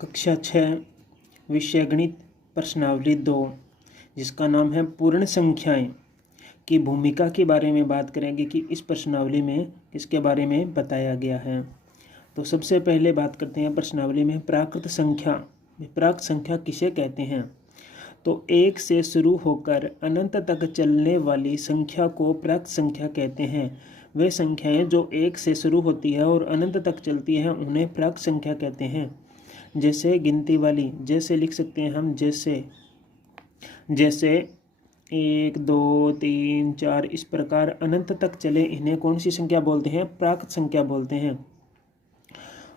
कक्षा 6 विषय गणित प्रश्नावली 2 जिसका नाम है पूर्ण संख्याएं की भूमिका के बारे में बात करेंगे कि इस प्रश्नावली में किसके बारे में बताया गया है। तो सबसे पहले बात करते हैं प्रश्नावली में प्राकृत संख्या। प्राकृत संख्या किसे कहते हैं? तो एक से शुरू होकर अनंत तक चलने वाली संख्या को प्राकृत संख्या कहते हैं। वे संख्याएं जो एक से शुरू होती है और अनंत तक चलती हैं उन्हें प्राकृत संख्या कहते हैं। जैसे गिनती वाली, जैसे लिख सकते हैं हम जैसे 1 2 3 4 इस प्रकार अनंत तक चले, इन्हें कौन सी संख्या बोलते हैं? प्राकृत संख्या बोलते हैं।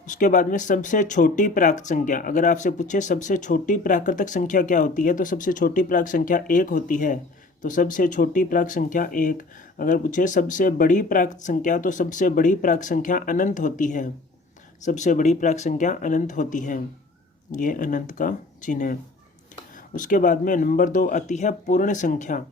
उसके बाद में सबसे छोटी प्राकृत संख्या, अगर आपसे पूछे सबसे छोटी प्राकृतिक संख्या क्या होती है तो सबसे छोटी प्राकृत संख्या 1 होती है। तो सबसे छोटी प्राकृत संख्या 1। अगर पूछे सबसे बड़ी प्राकृत संख्या तो सबसे बड़ी प्राकृत संख्या अनंत होती है। सबसे बड़ी प्राकृत संख्या अनंत होती है, ये अनंत का चिन्ह है। उसके बाद में नंबर 2 आती है पूर्ण संख्या।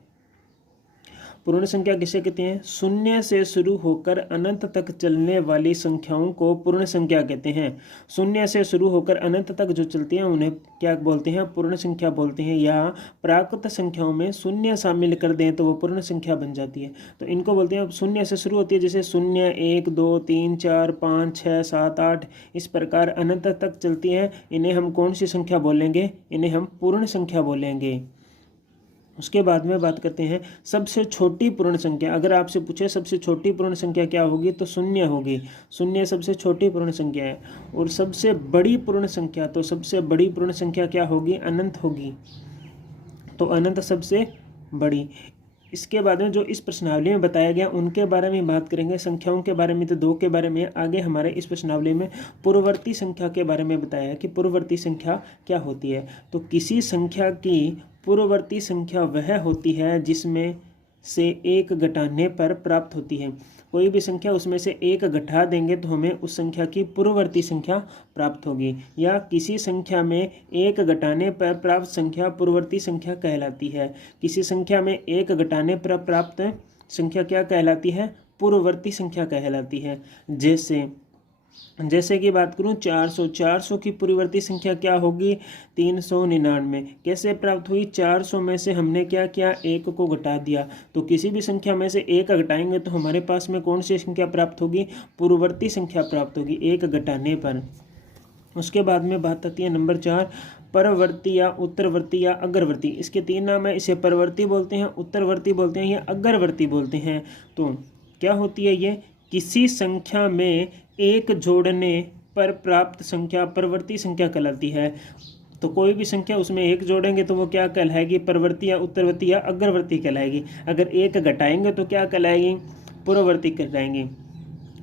पूर्ण संख्या किसे कहते हैं? शून्य से शुरू होकर अनंत तक चलने वाली संख्याओं को पूर्ण संख्या कहते हैं। शून्य से शुरू होकर अनंत तक जो चलती हैं उन्हें क्या बोलते हैं? पूर्ण संख्या बोलते हैं। या प्राकृत संख्याओं में शून्य शामिल कर दें तो वो पूर्ण संख्या बन जाती है। तो इनको बोलते हैं, शून्य से शुरू होती है जैसे 0 1 2 3 4 5 6 7 8 इस प्रकार अनंत तक चलती हैं। इन्हें हम कौन सी संख्या बोलेंगे? इन्हें हम पूर्ण संख्या बोलेंगे। उसके बाद में बात करते हैं सबसे छोटी पूर्ण संख्या। अगर आपसे पूछे सबसे छोटी पूर्ण संख्या क्या होगी तो 0 होगी। 0 सबसे छोटी पूर्ण संख्या है। और सबसे बड़ी पूर्ण संख्या, तो सबसे बड़ी पूर्ण संख्या क्या होगी? अनंत होगी। तो अनंत सबसे बड़ी। इसके बाद में जो इस प्रश्नावली में बताया गया उनके बारे में बात करेंगे। संख्याओं के बारे में तो 2 के बारे में। आगे हमारे इस प्रश्नावली में पूर्ववर्ती संख्या के बारे में बताया कि पूर्ववर्ती संख्या क्या होती है। तो किसी संख्या की पूर्ववर्ती संख्या वह होती है जिसमें से एक घटाने पर प्राप्त होती है। कोई भी संख्या उसमें से एक घटा देंगे तो हमें उस संख्या की पूर्ववर्ती संख्या प्राप्त होगी। या किसी संख्या में एक घटाने पर प्राप्त संख्या पूर्ववर्ती संख्या कहलाती है। किसी संख्या में एक घटाने पर प्राप्त संख्या क्या कहलाती है? पूर्ववर्ती संख्या कहलाती है। जैसे कि बात करूं 400 की पूर्ववर्ती संख्या क्या होगी? 399। कैसे प्राप्त हुई? 400 में से हमने क्या किया? 1 को घटा दिया। तो किसी भी संख्या में से 1 घटाएंगे तो हमारे पास में कौन सी संख्या प्राप्त होगी? पूर्ववर्ती संख्या प्राप्त होगी 1 घटाने पर। उसके बाद में बात आती है नंबर 4 परवर्ती या उत्तरवर्ती या अग्रवर्ती। इसके 3 नाम है। इसे परवर्ती बोलते हैं, उत्तरवर्ती बोलते हैं या अग्रवर्ती बोलते हैं। तो क्या होती है ये? किसी संख्या में 1 जोड़ने पर प्राप्त संख्या परवर्ती संख्या कहलाती है। तो कोई भी संख्या उसमें 1 जोड़ेंगे तो वो क्या कहलाएगी? परवर्ती या उत्तरवर्ती या अग्रवर्ती कहलाएगी। अगर 1 घटाएंगे तो क्या कहलाएगी? पूर्ववर्ती कहलाएंगी।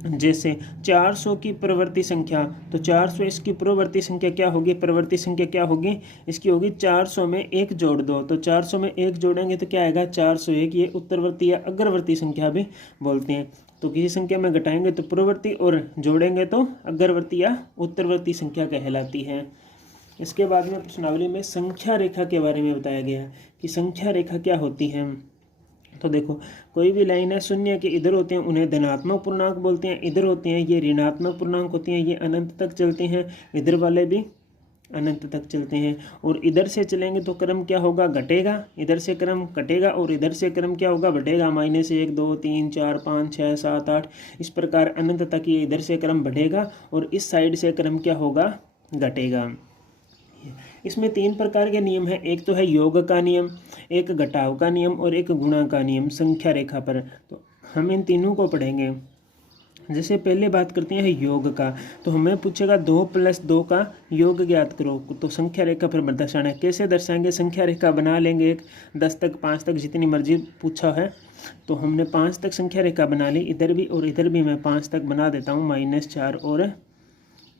जैसे 400 की पूर्ववर्ती संख्या, तो 400 इसकी पूर्ववर्ती संख्या क्या होगी? परवर्ती संख्या क्या होगी? इसकी होगी 400 में 1 जोड़ दो। तो 400 में 1 जोड़ेंगे तो क्या आएगा? 401। ये उत्तरवर्ती या अग्रवर्ती संख्या भी बोलते हैं। तो किसी संख्या में घटाएंगे तो पूर्ववर्ती और जोड़ेंगे तो अग्रवर्ती या उत्तरवर्ती संख्या कहलाती है। इसके बाद में प्रश्नावली में संख्या रेखा के बारे में बताया गया है कि संख्या रेखा क्या होती है। तो देखो, कोई भी लाइन है, शून्य के इधर होते हैं उन्हें धनात्मक पूर्णांक बोलते हैं, इधर होते हैं ये ऋणात्मक पूर्णांक होती हैं, ये अनंत तक चलते हैं, इधर वाले भी अनंत तक चलते हैं। और इधर से चलेंगे तो क्रम क्या होगा? घटेगा। इधर से क्रम घटेगा और इधर से क्रम क्या होगा? बढ़ेगा। -1 2 3 4 5 6 7 8 इस प्रकार अनंत तक ये इधर से क्रम बढ़ेगा और इस साइड से क्रम क्या होगा? घटेगा। इसमें 3 प्रकार के नियम हैं। एक तो है योग का नियम, एक घटाव का नियम और एक गुणा का नियम संख्या रेखा पर। तो हम इन तीनों को पढ़ेंगे। जैसे पहले बात करते हैं योग का, तो हमें पूछेगा 2 + 2 का योग ज्ञात करो। तो संख्या रेखा पर दर्शाना है। कैसे दर्शाएंगे? संख्या रेखा बना लेंगे। 10 तक 5 तक जितनी मर्जी पूछा है तो हमने 5 तक संख्या रेखा बना ली। इधर भी और इधर भी मैं 5 तक बना देता हूँ, -4 और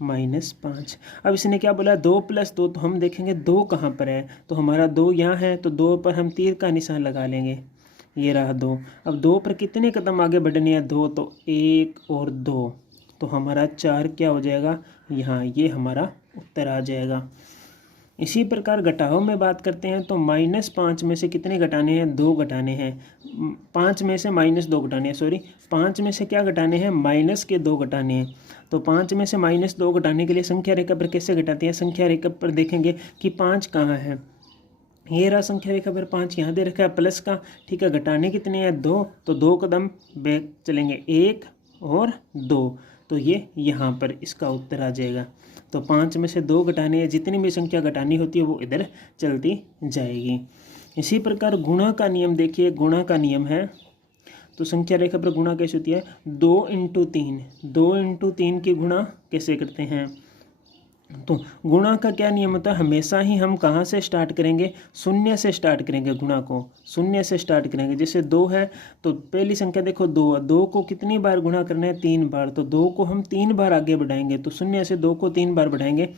-5। अब इसने क्या बोला? 2 + 2। तो हम देखेंगे 2 कहाँ पर है। तो हमारा 2 यहाँ है, तो 2 पर हम तीर का निशान लगा लेंगे। ये रहा 2। अब 2 पर कितने कदम आगे बढ़ने हैं? 2। तो 1 और 2, तो हमारा 4 क्या हो जाएगा? यहाँ ये हमारा उत्तर आ जाएगा। इसी प्रकार घटाओ में बात करते हैं तो -5 में से कितने घटाने हैं, 2 घटाने हैं। 5 में से -2 घटाने हैं, सॉरी 5 में से क्या घटाने हैं, -2 घटाने हैं। तो 5 में से -2 घटाने के लिए संख्या रेखा पर कैसे घटाते हैं, संख्या रेखा पर देखेंगे कि 5 कहाँ है। ये रहा संख्या रेखा पर 5, यहाँ दे रखा है प्लस का, ठीक है। घटाने कितने हैं, 2, तो 2 कदम बैक चलेंगे, 1 और 2, तो ये यहाँ पर इसका उत्तर आ जाएगा। तो 5 में से 2 घटाने हैं, जितनी भी संख्या घटानी होती है वो इधर चलती जाएगी। इसी प्रकार गुणा का नियम देखिए, गुणा का नियम है तो संख्या रेखा पर गुणा कैसे होती है, 2 × 3, 2 × 3 की गुणा कैसे करते हैं। तो गुणा का क्या नियम होता है, हमेशा ही हम कहाँ से स्टार्ट करेंगे, शून्य से स्टार्ट करेंगे। गुणा को शून्य से स्टार्ट करेंगे। जैसे 2 है तो पहली संख्या देखो 2 है, 2 को कितनी बार गुणा करना है, 3 बार। तो 2 को हम 3 बार आगे बढ़ाएंगे, तो शून्य से 2 को 3 बार बढ़ाएंगे।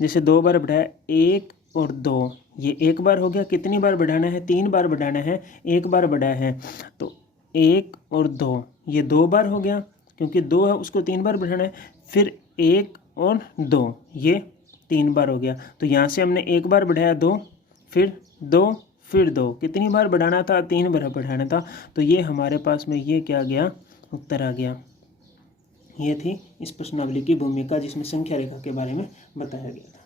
जैसे 2 बार बढ़ाया, 1 और 2, ये 1 बार हो गया। कितनी बार बढ़ाना है, 3 बार बढ़ाना है, 1 बार बढ़ाया है तो 1 और 2, ये 2 बार हो गया, क्योंकि 2 है उसको 3 बार बढ़ाना है। फिर 1 और 2, ये 3 बार हो गया। तो यहाँ से हमने 1 बार बढ़ाया, 2, फिर 2, फिर 2, कितनी बार बढ़ाना था, 3 बार बढ़ाना था। तो ये हमारे पास में ये क्या गया, उत्तर आ गया। ये थी इस प्रश्नावली की भूमिका, जिसमें संख्या रेखा के बारे में बताया गया था।